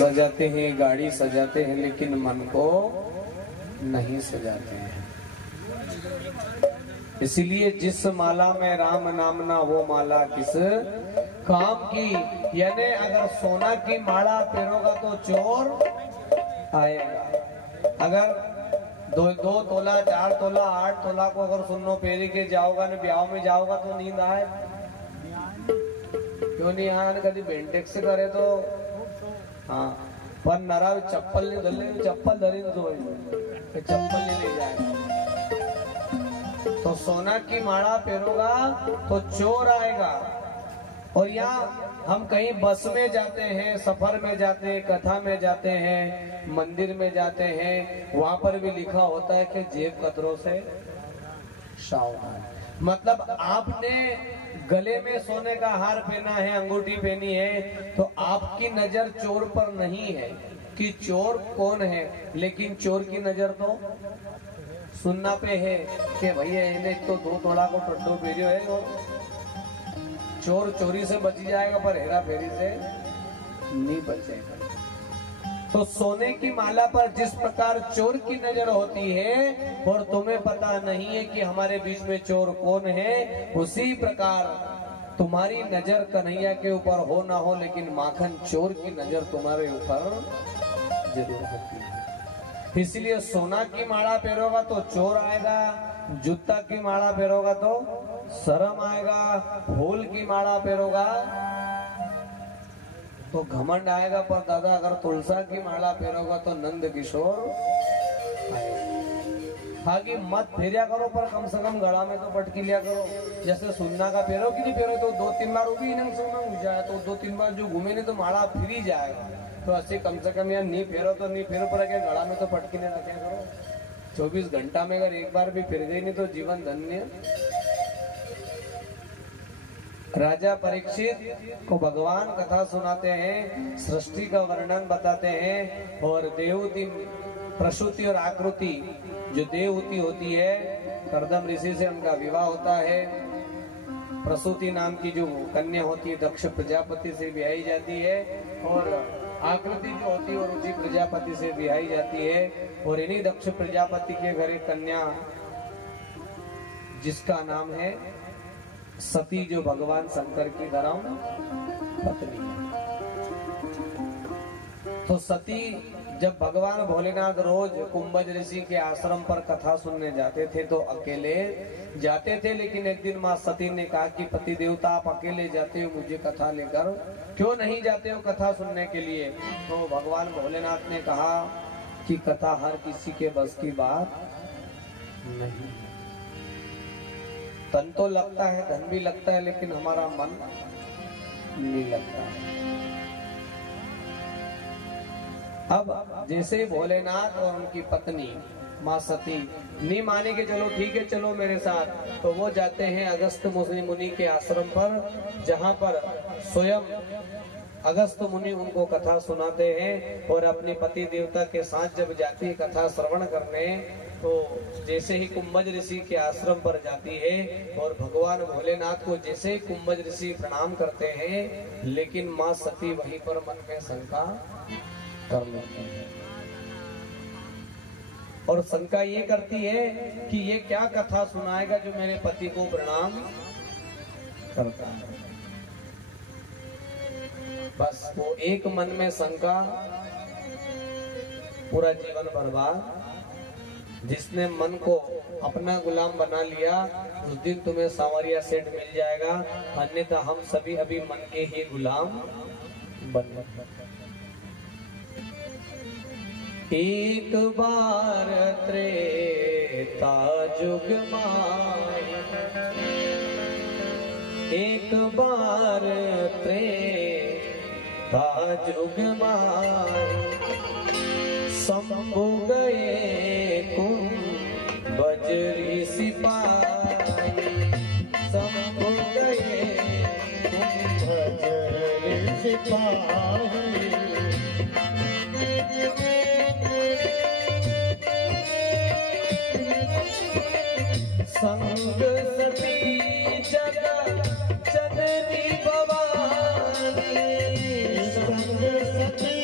सजाते हैं, गाड़ी सजाते हैं, लेकिन मन को नहीं सजाते हैं। इसलिए जिस माला में राम नाम ना वो माला किस काम की। यानी अगर सोना की माला पहनोगा तो चोर आएगा। अगर 2 तोला 4 तोला 8 तोला को अगर सुनो पहन के जाओगा ना ब्याह में जाओगा तो नींद आए, क्यों नहीं आए? कभी बेंटेक्स करे तो हाँ, पर नरा चप्पल नहीं धले, चप्पल धरी तो चप्पल नहीं ले जाएगा। तो सोना की माला पहनोगा तो चोर आएगा। और यहाँ हम कहीं बस में जाते हैं, सफर में जाते हैं, कथा में जाते हैं, मंदिर में जाते हैं, वहां पर भी लिखा होता है कि जेब कतरों से सावधान। मतलब आपने गले में सोने का हार पहना है, अंगूठी पहनी है, तो आपकी नजर चोर पर नहीं है कि चोर कौन है, लेकिन चोर की नजर तो सुनना पे है कि भैया इन्हें तो 2 तोला को टड्डो फेरियो है। और चोर चोरी से बच जाएगा पर हेरा फेरी से नहीं बचेगा। तो सोने की माला पर जिस प्रकार चोर की नजर होती है और तुम्हें पता नहीं है कि हमारे बीच में चोर कौन है, उसी प्रकार तुम्हारी नजर कन्हैया के ऊपर हो ना हो, लेकिन माखन चोर की नजर तुम्हारे ऊपर जरूर होती है। इसलिए सोना की माला पहनोगा तो चोर आएगा, जूता की माला पहनोगा तो शर्म आएगा, फूल की माला पहनोगा तो घमंड आएगा। पर दादा अगर तुलसा की माला पहनोगा तो नंद किशोर आएगा। आगे मत फेरिया करो, पर कम से कम गला में तो पटकी लिया करो। जैसे सुनना का पहनो कि नहीं पहनो, तो 2-3 बार भी नहीं सुनना हो जाए तो 2-3 बार जो घूमे नहीं तो माला फिर ही जाएगा। तो ऐसे कम से कम यार नहीं फेरो तो नहीं फेरो, पर गला में तो पटकी नहीं रखे करो। 24 घंटा में अगर एक बार भी फिर गई नहीं तो जीवन धन्य। राजा परीक्षित को भगवान कथा सुनाते हैं, सृष्टि का वर्णन बताते हैं, और देवहूति प्रसूति और आकृति जो देवहूति होती है, कर्दम ऋषि से उनका विवाह होता है। प्रसूति नाम की जो कन्या होती है दक्ष प्रजापति से ब्याही जाती है, और आकृति जो होती है वो रुचि प्रजापति से ब्याही जाती है। और इन्हीं दक्ष प्रजापति के घर एक कन्या जिसका नाम है सती, जो भगवान शंकर की धर्म पत्नी है। तो सती जब भगवान भोलेनाथ रोज कुंभज ऋषि के आश्रम पर कथा सुनने जाते थे तो अकेले जाते थे, लेकिन एक दिन माँ सती ने कहा कि पति देवता आप अकेले जाते हो मुझे कथा लेकर, क्यों नहीं जाते हो कथा सुनने के लिए? तो भगवान भोलेनाथ ने कहा कि कथा हर किसी के बस की बात नहीं। तन तो लगता है, धन भी लगता है, लेकिन हमारा मन नहीं लगता है। अब जैसे भोलेनाथ और उनकी पत्नी माँ सती नहीं माने के चलो ठीक है चलो मेरे साथ, तो वो जाते हैं अगस्त मुनि के आश्रम पर, जहाँ पर स्वयं अगस्त मुनि उनको कथा सुनाते हैं। और अपने पति देवता के साथ जब जाती है कथा श्रवण करने, तो जैसे ही कुंभज ऋषि के आश्रम पर जाती है और भगवान भोलेनाथ को जैसे ही कुंभज ऋषि प्रणाम करते हैं, लेकिन माँ सती वहीं पर मन में शंका कर लेती है। और शंका ये करती है कि ये क्या कथा सुनाएगा जो मेरे पति को प्रणाम करता है। बस वो एक मन में शंका, पूरा जीवन बर्बाद। जिसने मन को अपना गुलाम बना लिया उस दिन तुम्हें सांवरिया सेठ मिल जाएगा, अन्यथा हम सभी अभी मन के ही गुलाम बन गए। एक बार त्रेता जुग माए, एक बार त्रेता जुग माए, शंभु गए कुंभज ऋषि पाए, शंभु गए कुंभज ऋषि पाए। संग सती जगत जननी भवानी, संग सती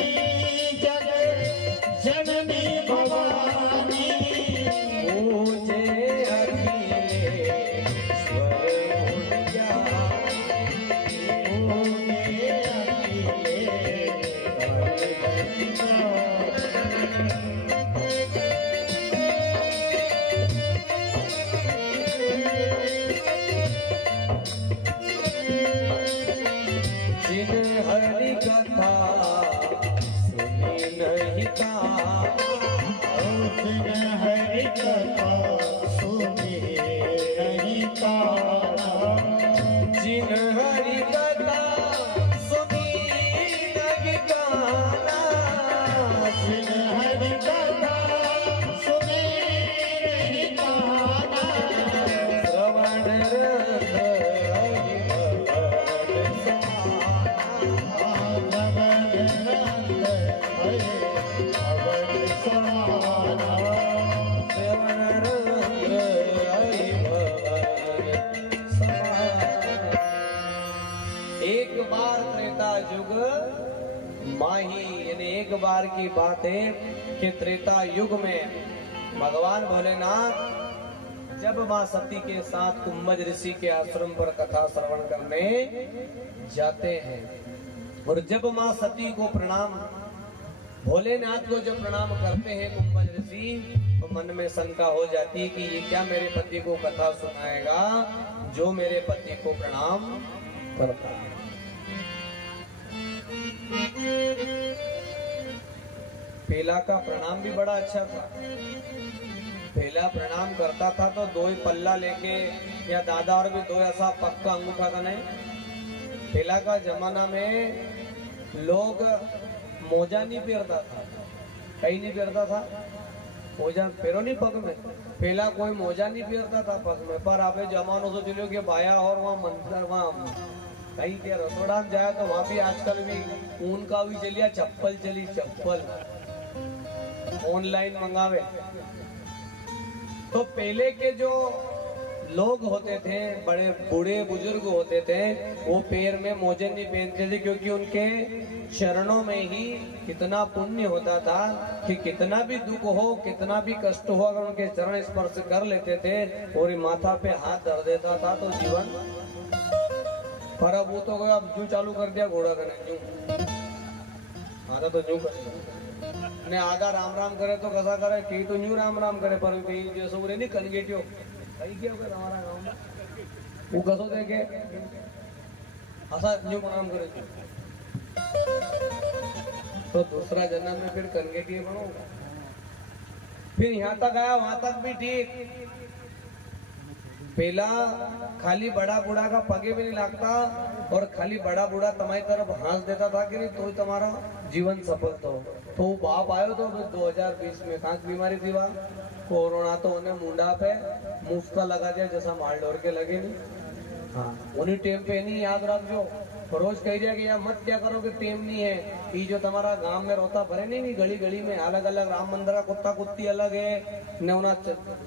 हरि कथा सुनी नहीं हरि कथा सुनी नहीं जिन हरि कथा सुनी नहीं गाना जिन हरि कथा सुनी नहीं गाना श्रवण एक बार त्रेता युग माही, यानी एक बार की बात है कि त्रेता युग में भगवान भोलेनाथ जब मां सती के साथ कुंभज ऋषि के आश्रम पर कथा श्रवण करने जाते हैं, और जब मां सती को प्रणाम, भोलेनाथ को जब प्रणाम करते हैं कुंभज ऋषि, तो मन में शंका हो जाती है कि ये क्या मेरे पति को कथा सुनाएगा जो मेरे पति को प्रणाम करता है। पेला का प्रणाम भी बड़ा अच्छा था। पेला प्रणाम करता था तो दो ही पल्ला लेके, या दादा और भी दो ऐसा पक्का अंगूठा का नहीं। पेला का जमाना में लोग मोजा नहीं पहनता था, कहीं नहीं पहनता था मोजा, पैरों नहीं पग में। पेला कोई मोजा नहीं पहनता था पग में। पर आप जमानो तो चलो कि बाया और वहाँ मंदिर, वहाँ कहीं के रसोड़ा में जाए तो वहाँ भी आजकल भी ऊन का भी चलिए, चप्पल चली, चप्पल ऑनलाइन मंगावे। तो पहले के जो लोग होते थे, बड़े बूढ़े बुजुर्ग होते थे, वो पैर में मोजे नहीं पहनते थे, क्योंकि उनके चरणों में ही कितना पुण्य होता था कि कितना भी दुख हो, कितना भी कष्ट हो, अगर उनके चरण स्पर्श कर लेते थे और माथा पे हाथ धर देता था तो जीवन। पर अब वो तो अब जू चालू कर दिया घोड़ा करने, जू आधा तो जू कर ने आधा राम राम करे तो कसा करे, कई तो न्यू राम राम करे, पर कई जैसे उरे नहीं कनगेटियो कहीं क्या होगा हमारा गाँव में, वो कसो देखे ऐसा न्यू प्रणाम करे तो दूसरा जन्म में फिर कनगेटियो बनोगा। फिर यहाँ तक आया, वहां तक भी ठीक। पहला खाली बड़ा बूढ़ा का पगे भी नहीं लगता, और खाली बड़ा बूढ़ा तुम्हारी तरफ हंस देता था कि नहीं तो ही तुम्हारा जीवन सफल तो बाप आयो तो 2020 में कहाँ बीमारी थी वहाँ कोरोना, तो उन्हें मुंडा पे मुफ्त लगा दिया जैसा माल डोर के लगे नहीं। हाँ उन्हीं टेम पे नहीं, याद रखो रोज कह दिया कि यार मत क्या करो कि टेम नहीं है। ये जो तुम्हारा गांव में रोता भरे नहीं गली गली में अलग अलग राम मंदिर का कुत्ता कुत्ती अलग है, नवना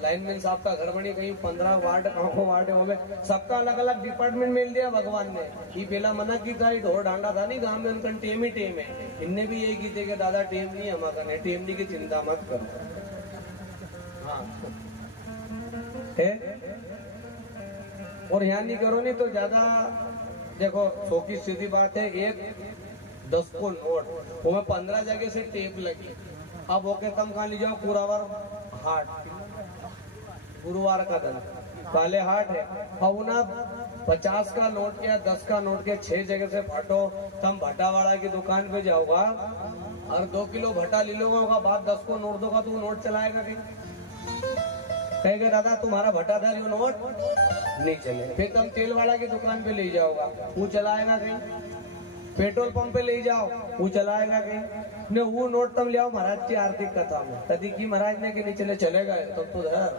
लाइनमैन साहब का घर बनी, कहीं 15 वार्ड कहाँ वार्ड हो गए, सबका अलग अलग डिपार्टमेंट मिल दिया भगवान ने। ये पहला मना की था, ढोर डांडा था नहीं गाँव में, उनका टेम ही टेम है। इनने भी यही की थे कि दादा टेम नहीं हमारा, टेम नहीं की चिंता मत करो। हाँ है और यहाँ नहीं करो नहीं तो ज्यादा। देखो सो की सीधी बात है, एक 10 को नोट वो में 15 जगह से टेप लगी। अब ओके तुम कहाँ ले जाओ, पूरावर हाट, गुरुवार का दिन काले हाट है। अब ना 50 का नोट या 10 का नोट के 6 जगह से फाटो, तुम भट्टावाड़ा की दुकान पे जाओगा और 2 किलो भट्टा ले लोगा, बाद 10 को नोट दोगा तो वो नोट चलाएगा कि कहेगा दादा तुम्हारा भट्टाधार ये नोट नहीं चले। फिर तुम तेल वाला की दुकान पे ले जाओगा, वो चलाएगा कहीं, पेट्रोल पंप पे ले जाओ वो चलाएगा कहीं ने, वो नोट तुम ले आओ महाराज की आर्थिक कथा में, कदी की महाराज ने कि नहीं चले, चलेगा तब तो धर।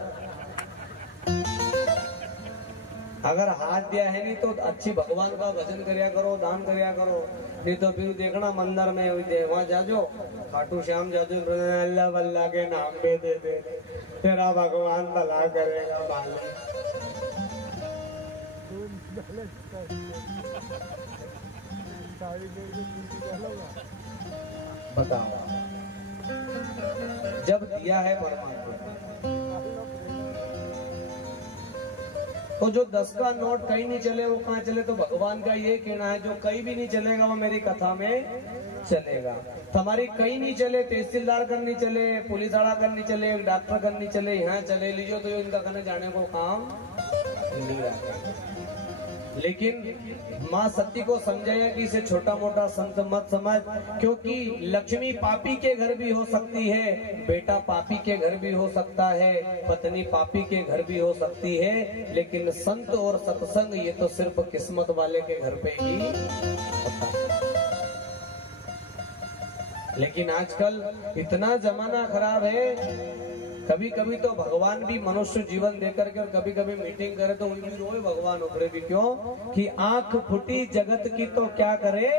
अगर हाथ दिया है नहीं तो अच्छी भगवान का भजन करया करो, दान करया करो, नहीं तो फिर देखना मंदिर में वहाँ जाजो, खाटू श्याम जाजो, अल्लाह वल्लाह के नाम पे दे दे, तेरा भगवान भला करेगा मालिक। बताओ जब दिया है परमात्मा, तो जो 10 का नोट कहीं नहीं चले वो कहाँ चले, तो भगवान का ये कहना है जो कहीं भी नहीं चलेगा वो मेरी कथा में चलेगा। हमारी कहीं नहीं चले, तहसीलदार करनी चले, पुलिस वाला करनी चले, डॉक्टर करनी चले, यहाँ चले लीजिए तो इनका करने जाने को काम नहीं रहा। लेकिन माँ सती को समझाया कि इसे छोटा मोटा संत मत समझ, क्योंकि लक्ष्मी पापी के घर भी हो सकती है, बेटा पापी के घर भी हो सकता है, पत्नी पापी के घर भी हो सकती है, लेकिन संत और सत्संग ये तो सिर्फ किस्मत वाले के घर पे ही होता है। लेकिन आजकल इतना जमाना खराब है, कभी कभी तो भगवान भी मनुष्य जीवन देकर के और कभी कभी मीटिंग करे तो उनकी रोए भगवान ऊपरे भी, क्यों कि आंख फूटी जगत की तो क्या करे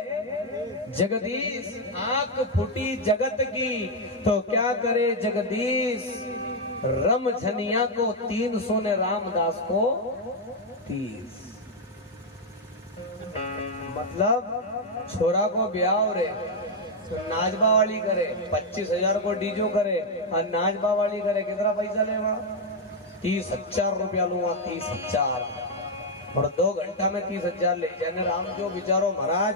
जगदीश, आंख फूटी जगत की तो क्या करे जगदीश, रम झनिया को 300 ने रामदास को 30। मतलब छोरा को ब्याह रे तो नाचबा वाली करे 25,000 को डीजो करे और नाचबा वाली करे कितना पैसा लेगा 30,000 रुपया लूंगा, 30,000 और 2 घंटा में 30,000 ले जाने। राम जो बिचारो महाराज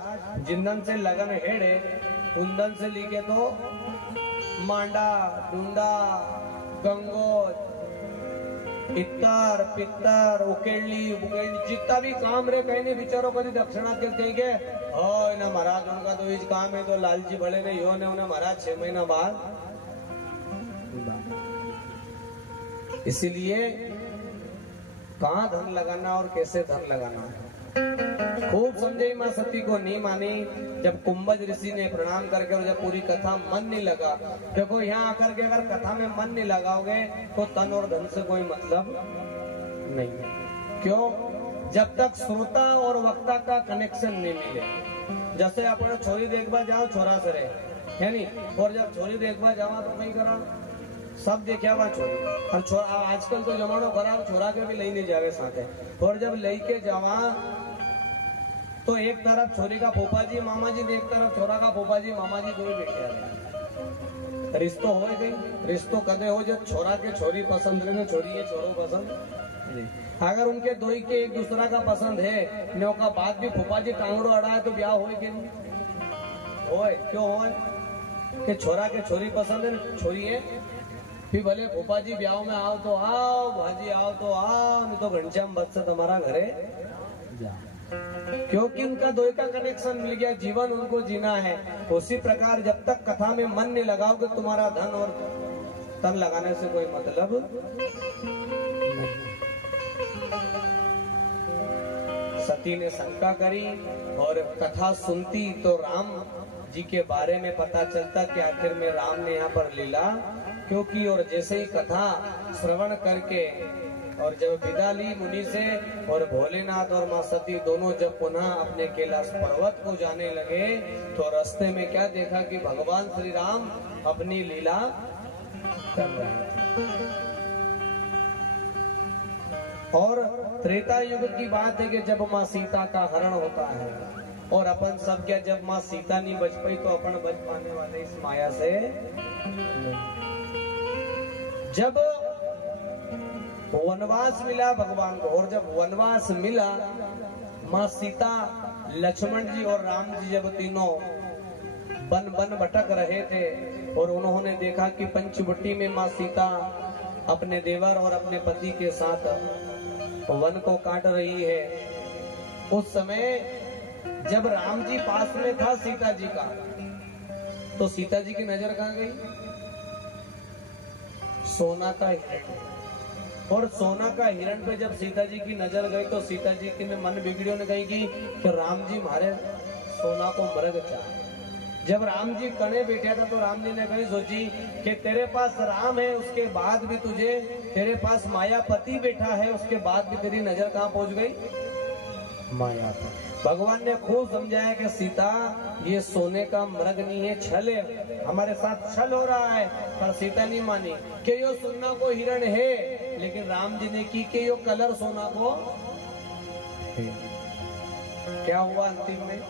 जिंदन से लगन हेड़े कुंदन से लीके तो मांडा डूंडा गंगो इत्तर पित्तर उकेली बुकेली जितना भी काम रे कहीं नहीं बिचारो कभी दक्षिणा के कही गए हो ना महाराज उनका तो इस काम है तो लालची बड़े नहीं हो ने उन्हें महाराज 6 महीना बाद। इसीलिए कहाँ धन लगाना और कैसे धन लगाना है खूब समझे। माँ सती को नहीं मानी, जब कुंभज ऋषि ने प्रणाम करके और जब पूरी कथा मन नहीं लगा, देखो यहाँ आकर के अगर कथा में मन नहीं लगाओगे तो तन और धन से कोई मतलब नहीं है। क्यों? जब तक श्रोता और वक्ता का कनेक्शन नहीं मिले। जैसे अपने छोरी देखबा जाओ छोरा से रहे है नहीं, और जब छोरी देखबा जावा तो कहीं करा सब देखा हुआ छोरी और छोरा आजकल तो जमानो खराब, छोरा के भी ले नहीं जावे साथे, और जब लेके जावा तो एक तरफ छोरी का फूफा जी मामा जी, एक तरफ छोरा का फूफा जी मामा जी, दो बैठे रिश्तो हो गई। रिश्तो कदे हो जब छोरा के छोरी पसंद रहे, छोरी है छोरो पसंद। अगर उनके दो ही के एक दूसरा का पसंद है नो का बाद भी फूफा जी टांगड़ो अड़ाए तो ब्याह हो कि नहीं होए? क्यों होए कि छोरा के छोरी पसंद है, छोरी है फिर भले फूफा जी ब्याह में आओ तो आओ, भाजी आओ तो आओ, नहीं तो घनश्याम बस से तुम्हारा घरे जा, क्योंकि उनका दो का कनेक्शन मिल गया, जीवन उनको जीना है। उसी प्रकार जब तक कथा में मन नहीं लगाओगे तुम्हारा धन और तन लगाने से कोई मतलब नहीं। सती ने शंका करी और कथा सुनती तो राम जी के बारे में पता चलता कि आखिर में राम ने यहाँ पर लीला क्योंकि। और जैसे ही कथा श्रवण करके और जब विदा ली मुनि से और भोलेनाथ और माँ सती दोनों जब पुनः अपने कैलाश पर्वत को जाने लगे तो रास्ते में क्या देखा कि भगवान श्री राम अपनी लीला कर रहे थे। और त्रेता युग की बात है कि जब माँ सीता का हरण होता है और अपन सब क्या, जब माँ सीता नहीं बच पाई तो अपन बच पाने वाले इस माया से नहीं। जब वनवास मिला भगवान को और जब वनवास मिला माँ सीता लक्ष्मण जी और राम जी जब तीनों वन वन भटक रहे थे और उन्होंने देखा कि पंचवटी में माँ सीता अपने देवर और अपने पति के साथ वन को काट रही है। उस समय जब राम जी पास में था सीता जी का तो सीता जी की नजर कहाँ गई? सोना का हिरण। और सोना का हिरण पे जब सीता जी की नजर गई तो सीता जी की मन बिगड़ी, ने कही कि राम जी मारे सोना को मृग चाह। जब राम जी कने बैठा था तो राम जी ने कही सोची कि तेरे पास राम है उसके बाद भी तुझे, तेरे पास मायापति बैठा है उसके बाद भी तेरी नजर कहाँ पहुंच गई? माया पर। भगवान ने खूब समझाया कि सीता ये सोने का मृग नहीं है, छल है, हमारे साथ छल हो रहा है। पर सीता नहीं मानी कि यो सोना को हिरण है, लेकिन राम जी ने की कि यो कलर सोना को है। क्या हुआ अंतिम में?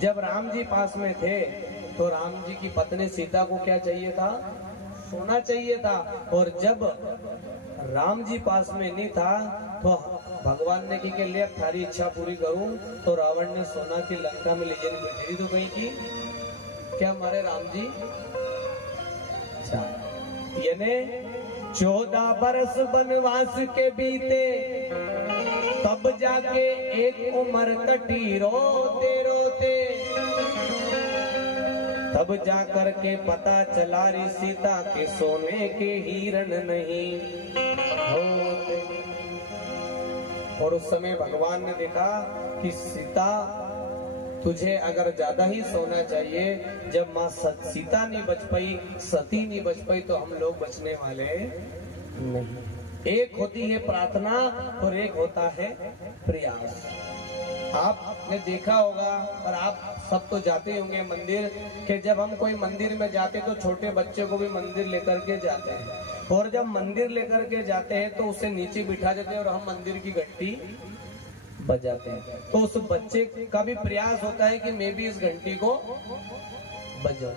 जब राम जी पास में थे तो राम जी की पत्नी सीता को क्या चाहिए था? सोना चाहिए था। और जब राम जी पास में नहीं था तो भगवान ने की कि ले थारी इच्छा पूरी करूं, तो रावण ने सोना की लंका में ले जाने बैठी तो कहीं की क्या हमारे राम जी? यानी 14 बरस वनवास के बीते, तब जाके एक उम्र कटी रोते रोते, तब जाकर के पता चला री सीता के सोने के हिरण नहीं होते। और उस समय भगवान ने देखा कि सीता तुझे अगर ज्यादा ही सोना चाहिए, जब माँ सीता नहीं बच पाई, सती नहीं बच पाई, तो हम लोग बचने वाले नहीं। एक होती है प्रार्थना और एक होता है प्रयास। आपने देखा होगा और आप सब तो जाते होंगे मंदिर के, जब हम कोई मंदिर में जाते तो छोटे बच्चे को भी मंदिर लेकर के जाते हैं, और जब मंदिर लेकर के जाते हैं तो उसे नीचे बिठा देते हैं और हम मंदिर की घंटी बजाते हैं। तो उस बच्चे का भी प्रयास होता है कि मैं भी इस घंटी को बजाऊं,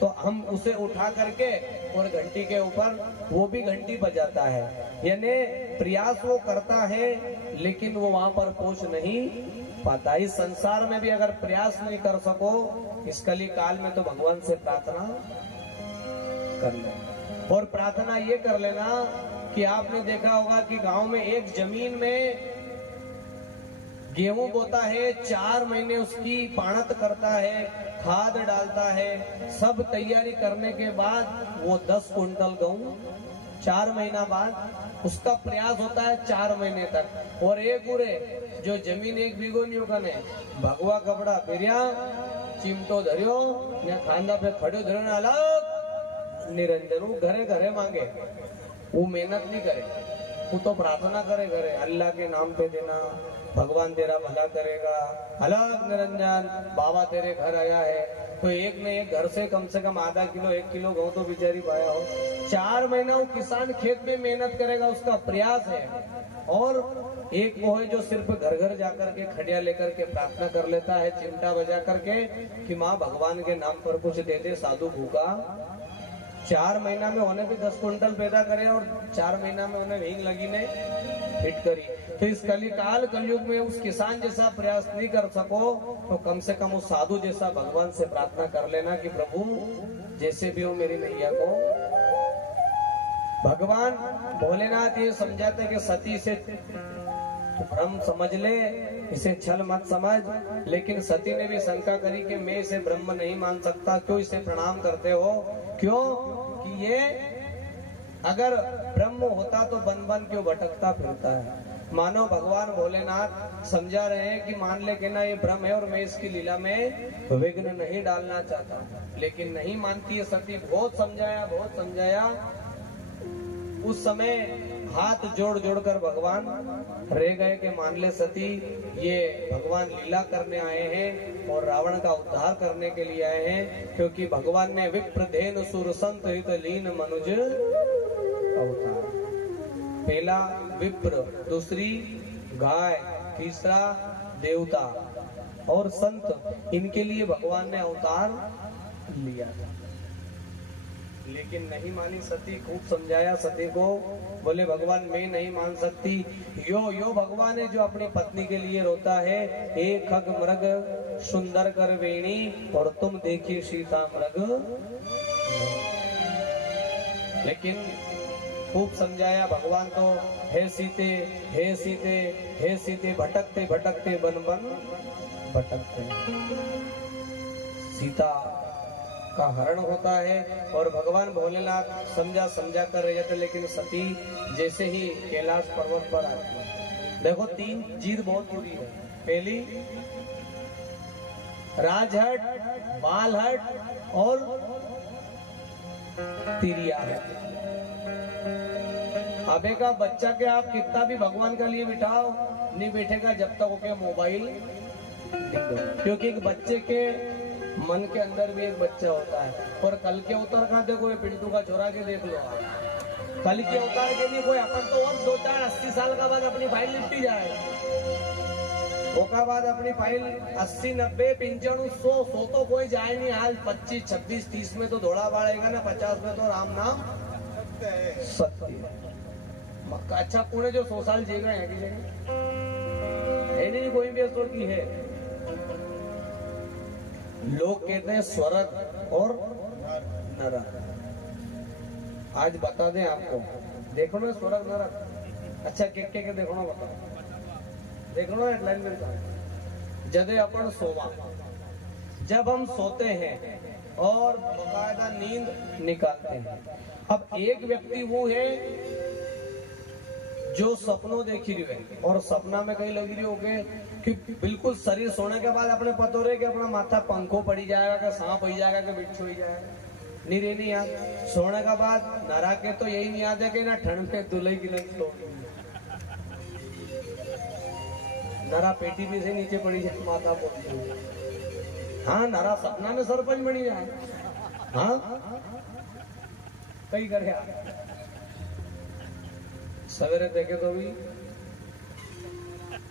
तो हम उसे उठा करके और घंटी के ऊपर वो भी घंटी बजाता है। यानी प्रयास वो करता है लेकिन वो वहां पर पहुंच नहीं पाता। इस संसार में भी अगर प्रयास नहीं कर सको, इस कली काल में तो भगवान से प्रार्थना कर लेना। और प्रार्थना ये कर लेना कि आपने देखा होगा कि गांव में एक जमीन में गेहूं बोता है, 4 महीने उसकी पाणत करता है, खाद डालता है, सब तैयारी करने के बाद वो 10 कुंटल गेहूं 4 महीना बाद उसका प्रयास होता है 4 महीने तक। और एक पूरे जो जमीन 1 बीघो नहीं होगा ने भगवा कपड़ा पहरिया, चिमटो धरियो ने खांदा पे खड़ो धरने अलग निरंजन, वो घरे घरे मांगे, वो मेहनत नहीं करे, वो तो प्रार्थना करे घरे, अल्लाह के नाम पे देना, भगवान तेरा भला करेगा, अलग निरंजन बाबा तेरे घर आया है, तो एक ने एक घर से कम आधा किलो 1 किलो गेहूं तो बेचारी पाया हो। 4 महीना वो किसान खेत में मेहनत करेगा, उसका प्रयास है। और एक वो है जो सिर्फ घर घर जाकर के खड़िया लेकर के प्रार्थना कर लेता है, चिमटा बजा करके कि माँ भगवान के नाम पर कुछ दे दे, साधु भूखा 4 महीना में उन्हें भी 10 कुंटल पैदा करे और 4 महीना में उन्हें भींग लगी ने हिट करी। तो इस कलिकाल कलयुग में उस किसान जैसा प्रयास नहीं कर सको तो कम से कम उस साधु जैसा भगवान से प्रार्थना कर लेना कि प्रभु जैसे भी हो मेरी मैया को। भगवान भोलेनाथ ये समझाते कि सती से भ्रम समझ ले, इसे छल मत समझ। लेकिन सती ने भी शंका करी कि मैं इसे ब्रह्म नहीं मान सकता, क्यों इसे प्रणाम करते हो? क्यों कि ये अगर ब्रह्म होता तो बन बन क्यों भटकता फिरता है। मानो भगवान भोलेनाथ समझा रहे हैं कि मान ले कि ना ये ब्रह्म है और मैं इसकी लीला में विघ्न नहीं डालना चाहता, लेकिन नहीं मानती है सती। बहुत समझाया। उस समय हाथ जोड़ जोड़ कर भगवान रह गए कि मान ले सती ये भगवान लीला करने आए हैं और रावण का उद्धार करने के लिए आए हैं, क्योंकि भगवान ने विप्र धेनु सुर संत हित लीन मनुज अवतार। पहला विप्र, दूसरी गाय, तीसरा देवता और संत, इनके लिए भगवान ने अवतार लिया। लेकिन नहीं मानी सती। खूब समझाया सती को, बोले भगवान मैं नहीं मान सकती। यो भगवान है जो अपनी पत्नी के लिए रोता है, एक खग मृग सुंदर कर वेणी और तुम देखिए सीता मृग। लेकिन खूब समझाया भगवान तो, हे सीते हे सीते हे सीते भटकते भटकते बन बन भटकते। सीता का हरण होता है और भगवान भोलेनाथ समझा कर रहे थे, लेकिन सती जैसे ही कैलाश पर्वत पर आती है, देखो 3 जीत बहुत बुरी है। पहली राजहट, बालहट और तिरिया है। अबे का बच्चा के आप कितना भी भगवान के लिए बिठाओ नहीं बैठेगा जब तक ओके मोबाइल नहीं दो, क्योंकि एक बच्चे के मन के अंदर भी एक बच्चा होता है। और कल के उतर का देखो, ये पिंटू का छोरा के देख लो, कल के उतार के लिए कोई अपन तो और 2-4-80 साल का बाद अपनी फाइल लिपटी जाए, ओका बाद अपनी फाइल 80-90 95 100 तो कोई जाए नहीं। हाल 25 26 30 में तो दौड़ा बढ़ेगा ना, 50 में तो राम नाम सत्य। अच्छा पुणे जो 100 साल जिएगा यहाँ की जगह है नहीं कोई भी असर की है। लोग कहते हैं स्वर्ग और नरक। आज बता दें आपको, देखो ना स्वर्ग नरक। अच्छा के देखो ना, बताओ, देखो ना हेडलाइन में, जदे अपन सोवा, जब हम सोते हैं और बकायदा नींद निकालते हैं। अब एक व्यक्ति वो है जो सपनों देखी रही है और सपना में कहीं लगी रही हो गए कि बिल्कुल शरीर सोने के बाद अपने पता हो रहे कि अपना माथा पंखों पड़ी जाएगा, कि सांप पड़ी जाएगा, कि बिच्छू ही जाएगा, नहीं रे नहीं याद। सोने के बाद नरा के तो यही नहीं याद है कि ना ठंड में दुल्हे की नहीं सो, नरा पेटी भी से नीचे पड़ी जाए, माथा पड़ी। हाँ, नरा सपना में सरपंच बनी जाए। हाँ, कई करे सवेरे देखे तो भी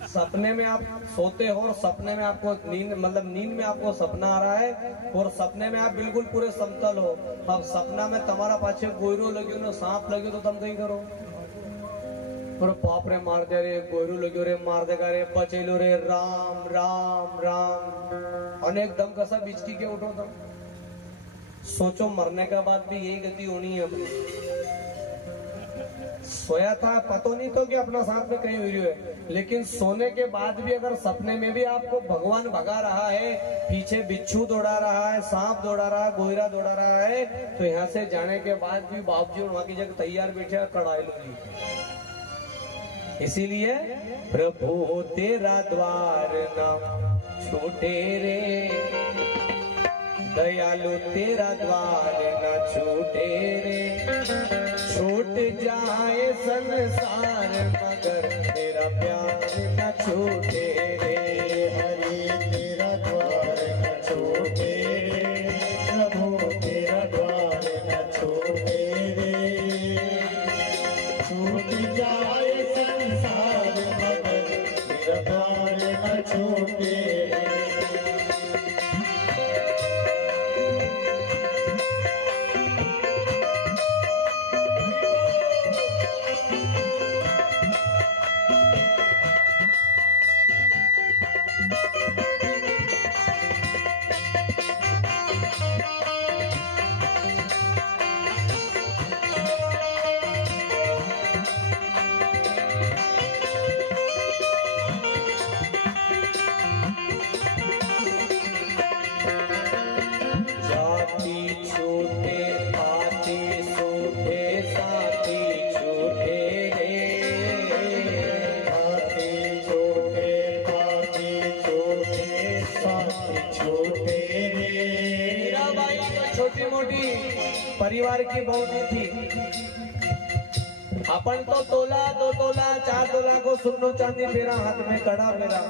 सपने में आप सोते हो और सपने में आपको नींद, मतलब नींद में आपको सपना आ रहा है और सपने में आप बिल्कुल पूरे समतल हो। अब सपना में तुम्हारा पाछे गोयरो लगे ना सांप लगे तो तुम कहीं करो, और बाप रे मार दे रे, गोयरू लगे रे मार देगा रे, बचेलो रे, राम राम राम, अनेक दम कसा बिचकी के उठो तुम। सोचो मरने के बाद भी यही गति होनी है अपनी। सोया था पता नहीं तो कि अपना साथ में कहीं हुई है, लेकिन सोने के बाद भी अगर सपने में भी आपको भगवान भगा रहा है, पीछे बिच्छू दौड़ा रहा है, सांप दौड़ा रहा है, गोयरा दौड़ा रहा है, तो यहाँ से जाने के बाद भी बाबूजी वहां की जगह तैयार बैठे कड़ाई लो। इसीलिए प्रभु तेरा द्वार न छूटे रे, दयालु तेरा द्वार न छूटे रे, छूट जाए संसार मगर तेरा प्यार न छूटे रे, हरि तेरा द्वार न छूटे रे, प्रभु तेरा द्वार न छूटे रे, छूट जाए संसार मगर तेरा द्वार न छूटे रे। परिवार की बहू नहीं थी, अपन तो तोला 2 तोला 4 तोला को सुनो चांदी फेरा, हाथ में कड़ा फेरा,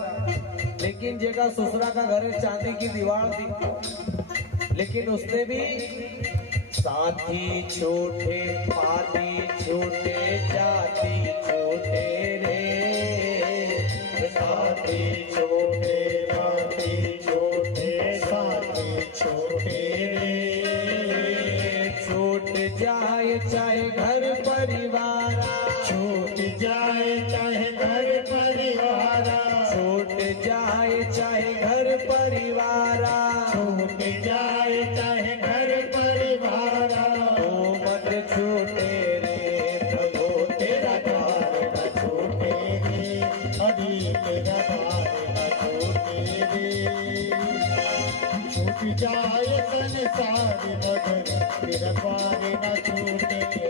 लेकिन जेका ससुरा का घर चांदी की दीवार थी, लेकिन उसने भी साथी छोटे पाती छोटे जाति छोटे रे, साथी छोटे पाती छोटे साथी छोटे रे, छूट जाए चाहे घर परिवार, छूट जाए चाहे घर परिवार, छूट जाए चाहे घर परिवार, छूट जाए चाहे घर परिवार, तो मत छूटे रे प्रभु तेरा द्वार न छूटे रे, हरि तेरा द्वार न छूटे रे, छूट जाए संसार मगर तेरा द्वार न छूटे रे।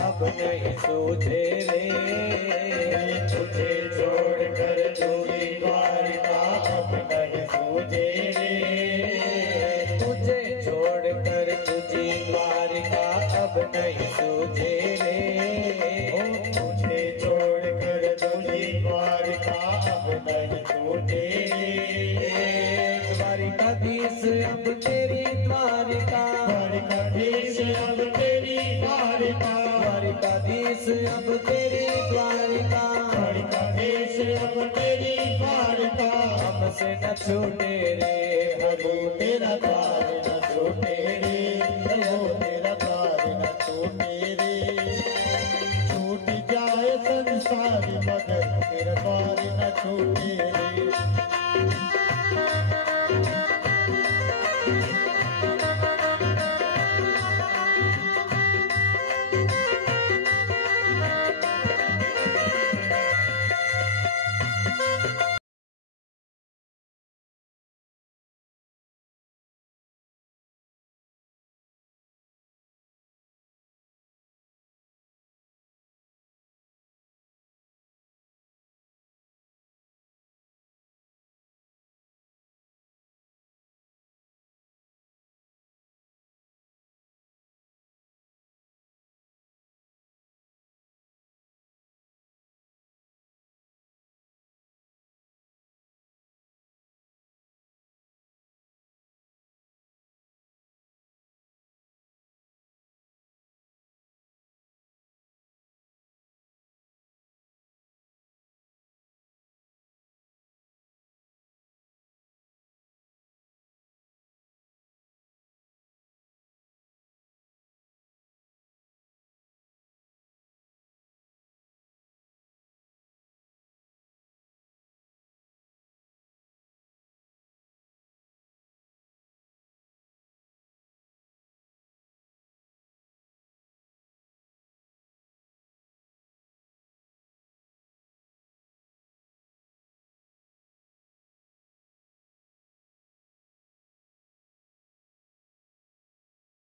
अब नहीं सूझे रे, तुझे छोड़कर दूरी द्वारका अब नहीं सूझे रे, तुझे छोड़कर तुझी द्वारिका द्वारकाधीश अब तेरी द्वारिका, द्वारिकाधीश अब तेरी द्वारिका, हमसे न छूटे रे प्रभु तेरा द्वार न छूटे रे, प्रभु तेरा द्वार न छूटे रे। छूट जाए संसार मगर तेरा द्वार न छूटे रे,